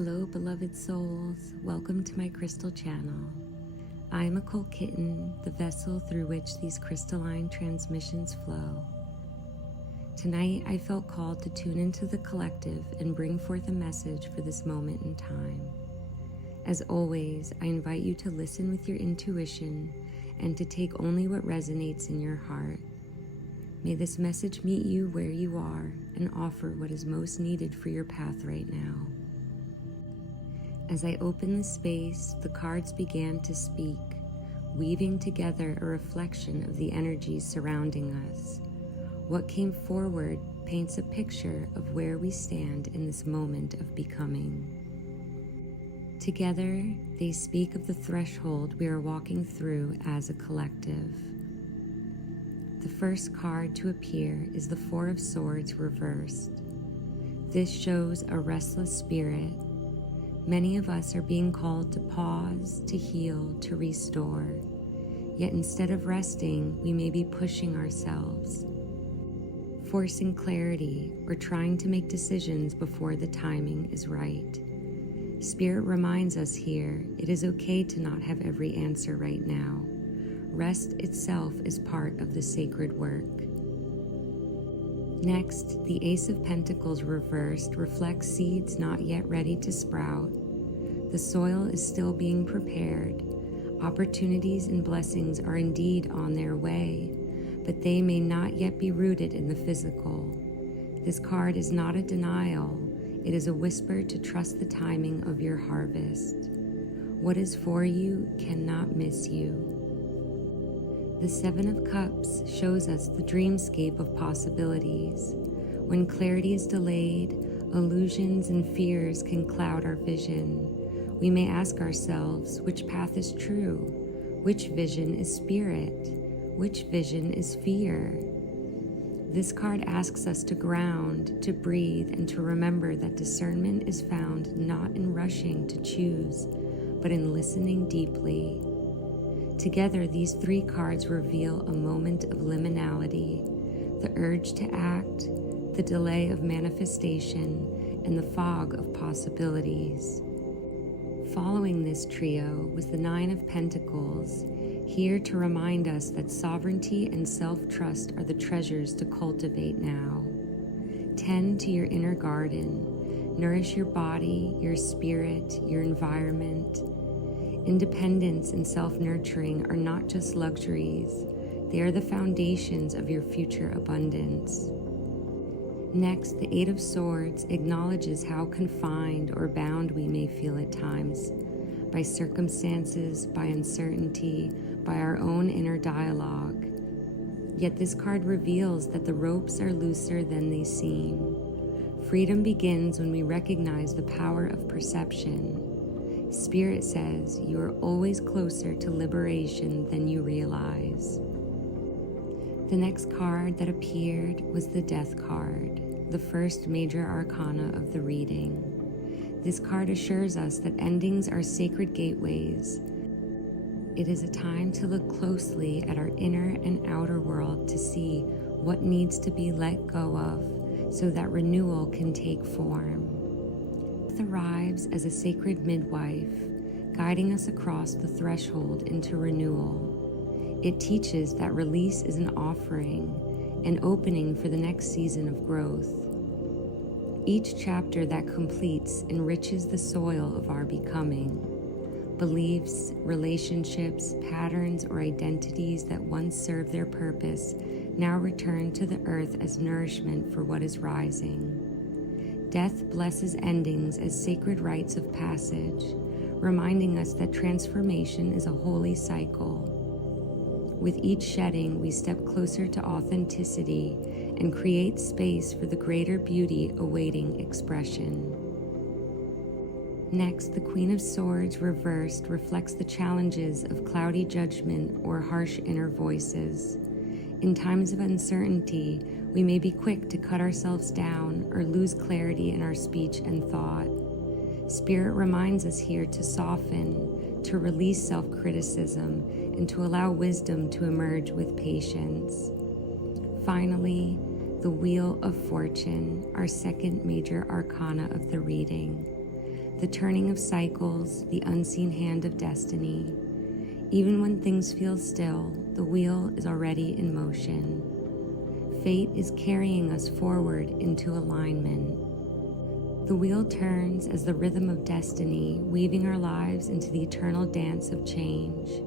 Hello, beloved souls. Welcome to my crystal channel. I'm Occult Kitten, the vessel through which these crystalline transmissions flow. Tonight, I felt called to tune into the collective and bring forth a message for this moment in time. As always, I invite you to listen with your intuition and to take only what resonates in your heart. May this message meet you where you are and offer what is most needed for your path right now. As I opened the space, the cards began to speak, weaving together a reflection of the energies surrounding us. What came forward paints a picture of where we stand in this moment of becoming. Together, they speak of the threshold we are walking through as a collective. The first card to appear is the Four of Swords reversed. This shows a restless spirit. Many of us are being called to pause, to heal, to restore. Yet instead of resting, we may be pushing ourselves, forcing clarity, or trying to make decisions before the timing is right. Spirit reminds us here, it is okay to not have every answer right now. Rest itself is part of the sacred work. Next, the Ace of Pentacles reversed reflects seeds not yet ready to sprout. The soil is still being prepared. Opportunities and blessings are indeed on their way, but they may not yet be rooted in the physical. This card is not a denial. It is a whisper to trust the timing of your harvest. What is for you cannot miss you. The Seven of Cups shows us the dreamscape of possibilities. When clarity is delayed, illusions and fears can cloud our vision. We may ask ourselves, which path is true? Which vision is spirit? Which vision is fear? This card asks us to ground, to breathe, and to remember that discernment is found not in rushing to choose, but in listening deeply. Together, these three cards reveal a moment of liminality, the urge to act, the delay of manifestation, and the fog of possibilities. Following this trio was the Nine of Pentacles, here to remind us that sovereignty and self-trust are the treasures to cultivate now. Tend to your inner garden. Nourish your body, your spirit, your environment. Independence and self-nurturing are not just luxuries, they are the foundations of your future abundance. Next, the Eight of Swords acknowledges how confined or bound we may feel at times, by circumstances, by uncertainty, by our own inner dialogue. Yet this card reveals that the ropes are looser than they seem. Freedom begins when we recognize the power of perception. Spirit says you are always closer to liberation than you realize. The next card that appeared was the Death card, the first major arcana of the reading. This card assures us that endings are sacred gateways. It is a time to look closely at our inner and outer world to see what needs to be let go of so that renewal can take form. Arrives as a sacred midwife, guiding us across the threshold into renewal. It teaches that release is an offering, an opening for the next season of growth. Each chapter that completes enriches the soil of our becoming. Beliefs, relationships, patterns, or identities that once served their purpose now return to the earth as nourishment for what is rising. Death blesses endings as sacred rites of passage, reminding us that transformation is a holy cycle. With each shedding, we step closer to authenticity and create space for the greater beauty awaiting expression. Next, the Queen of Swords reversed reflects the challenges of cloudy judgment or harsh inner voices. In times of uncertainty, we may be quick to cut ourselves down or lose clarity in our speech and thought. Spirit reminds us here to soften, to release self-criticism, and to allow wisdom to emerge with patience. Finally, the Wheel of Fortune, our second major arcana of the reading. the turning of cycles, the unseen hand of destiny. Even when things feel still, the wheel is already in motion. Fate is carrying us forward into alignment. The wheel turns as the rhythm of destiny, weaving our lives into the eternal dance of change.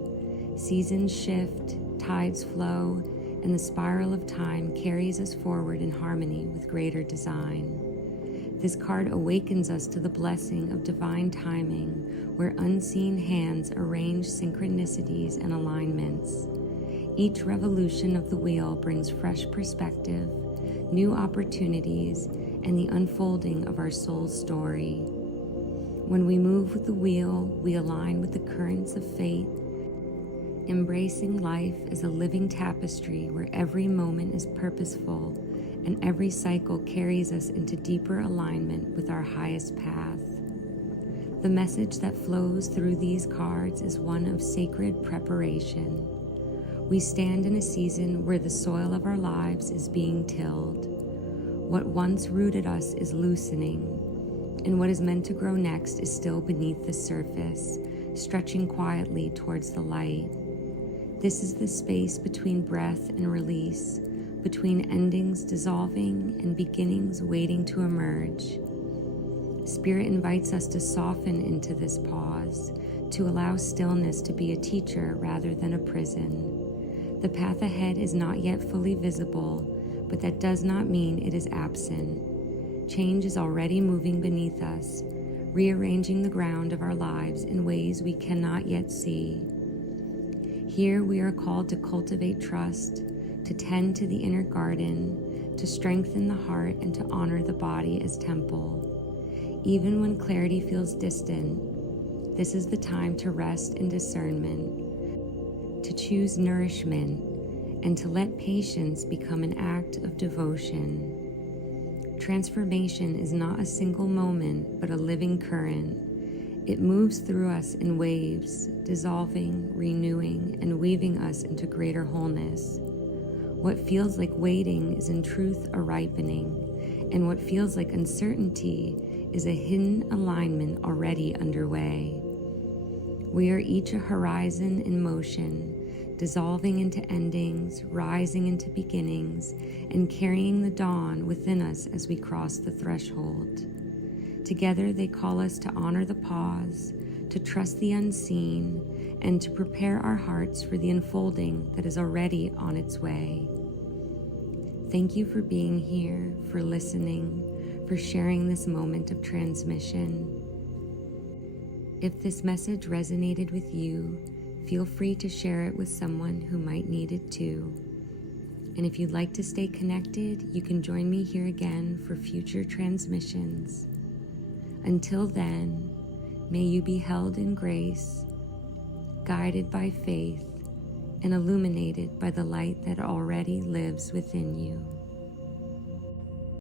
Seasons shift, tides flow, and the spiral of time carries us forward in harmony with greater design. This card awakens us to the blessing of divine timing, where unseen hands arrange synchronicities and alignments. Each revolution of the wheel brings fresh perspective, new opportunities, and the unfolding of our soul's story. When we move with the wheel, we align with the currents of fate, embracing life as a living tapestry where every moment is purposeful and every cycle carries us into deeper alignment with our highest path. The message that flows through these cards is one of sacred preparation. We stand in a season where the soil of our lives is being tilled. What once rooted us is loosening, and what is meant to grow next is still beneath the surface, stretching quietly towards the light. This is the space between breath and release, between endings dissolving and beginnings waiting to emerge. Spirit invites us to soften into this pause, to allow stillness to be a teacher rather than a prison. The path ahead is not yet fully visible, but that does not mean it is absent. Change is already moving beneath us, rearranging the ground of our lives in ways we cannot yet see. Here we are called to cultivate trust, to tend to the inner garden, to strengthen the heart, and to honor the body as temple. Even when clarity feels distant, this is the time to rest in discernment, to choose nourishment, and to let patience become an act of devotion. Transformation is not a single moment, but a living current. It moves through us in waves, dissolving, renewing, and weaving us into greater wholeness. What feels like waiting is in truth a ripening, and what feels like uncertainty is a hidden alignment already underway. We are each a horizon in motion, dissolving into endings, rising into beginnings, and carrying the dawn within us as we cross the threshold. Together they call us to honor the pause, to trust the unseen, and to prepare our hearts for the unfolding that is already on its way. Thank you for being here, for listening, for sharing this moment of transmission. If this message resonated with you, feel free to share it with someone who might need it too. And if you'd like to stay connected, you can join me here again for future transmissions. Until then, may you be held in grace, guided by faith, and illuminated by the light that already lives within you.